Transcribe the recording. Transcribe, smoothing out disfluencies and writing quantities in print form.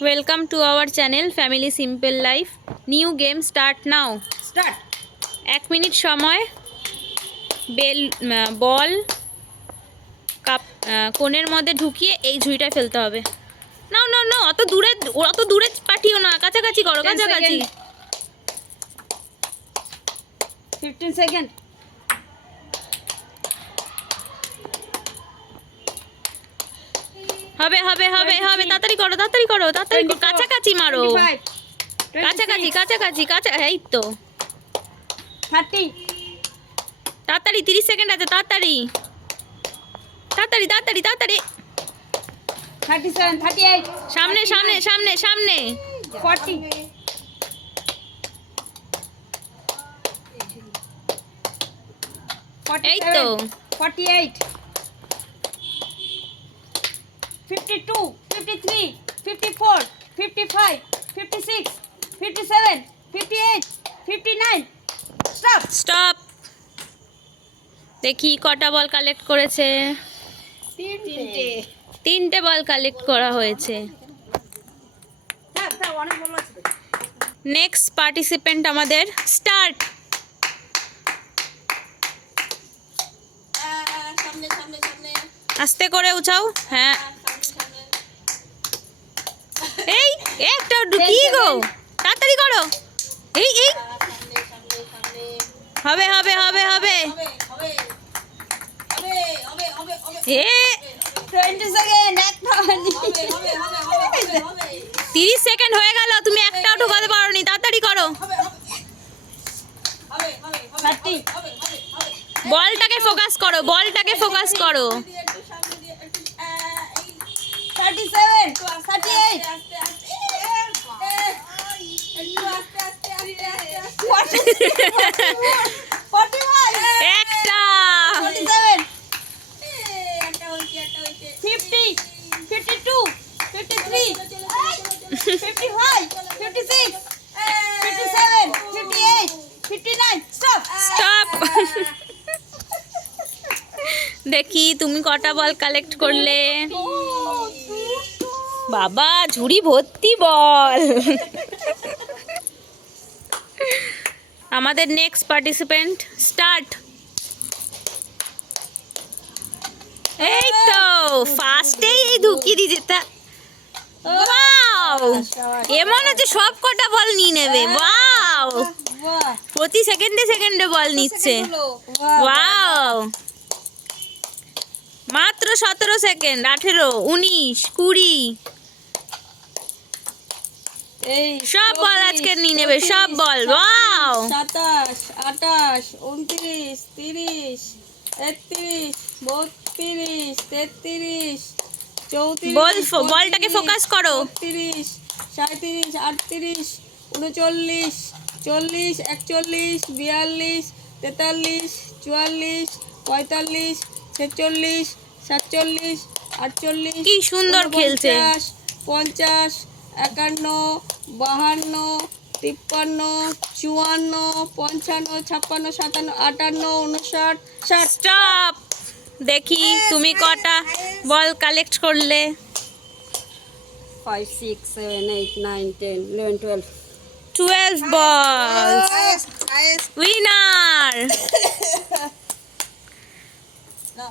Welcome to our channel Family Simple Life. New game start now. Start. 1 minute সময়। বল cup কোণের মধ্যে ঢুকিয়ে এই ঝুড়িটায় ফেলতে হবে। নাও নাও নাও, অত দূরে পাঠিও না, কাছাকাছি করো, কাছাকাছি। 15 সেকেন্ড। হবে হবে হবে হবে, তাড়াতাড়ি করো, তাড়াতাড়ি করো, তাড়াতাড়ি করো, কাছাকাছি মারো, কাছাকাছি কাছাকাছি কাছা, এই তো 30। তাড়াতাড়ি, 30 সেকেন্ড আছে, তাড়াতাড়ি তাড়াতাড়ি তাড়াতাড়ি তাড়াতাড়ি। 37, 38, সামনে সামনে সামনে সামনে। 40, এই তো 48, 52, 53, 54, 55, 56, 57, 58, 59. Stop. স্টপ। দেখি কটা বল কালেক্ট করেছে। 3টে বল কালেক্ট করা হয়েছে। অনেক বড় আছে। নেক্সট পার্টিসিপেন্ট আমাদের স্টার্ট। আস্তে করে উঠাও। হ্যাঁ, এই একটা ঢুকিয়ে গো, তাড়াতাড়ি করো। এই এই হবে হবে হবে হবে। এ 20 সেকেন্ড। 30 সেকেন্ড হয়ে গেল, তুমি একটাও ঢোকাতে পারোনি, তাড়াতাড়ি করো। 30, বলটাকে ফোকাস করো, বলটাকে ফোকাস করো। 37, 38, 41, একটা 47, 50, 52, 53, 55, 56, 57, 58, 59. Stop. স্টপ। দেখি তুমি কটা বল কালেক্ট করলে। বাবা, ঝুড়ি ভর্তি বল। আমাদের নেক্সট পার্টিসিপেন্ট স্টার্ট। এই তো ফার্স্টেই ঢুকিয়ে দিয়েছে তা। ওয়াও, এমন হচ্ছে সব কটা বল নিয়ে নেবে। ওয়াও, বাহ, প্রতি সেকেন্ডে সেকেন্ডে বল নিচ্ছে। বাহ, ওয়াও, মাত্র 17 সেকেন্ড। 18, 19, 20 এই সব বল আজকে নিয়ে নেবে, সব বল। ওয়াও, 27, 28, 29, 30, 31, 32, 33, 34, বলটাকে ফোকাস করো। 36, 37, 38, 39, 40, 41, 42, 43, 44, 45, 46, 47, 48, কি সুন্দর খেলছে। 50, 51, 52, 53, 54, 55, 56, 57, 58, 59, 60. স্টপ। দেখি তুমি কটা বল কালেক্ট করলে। 5, 6, 7, 8, 9, 10, 11, 12. 12 বল। উইনার। No.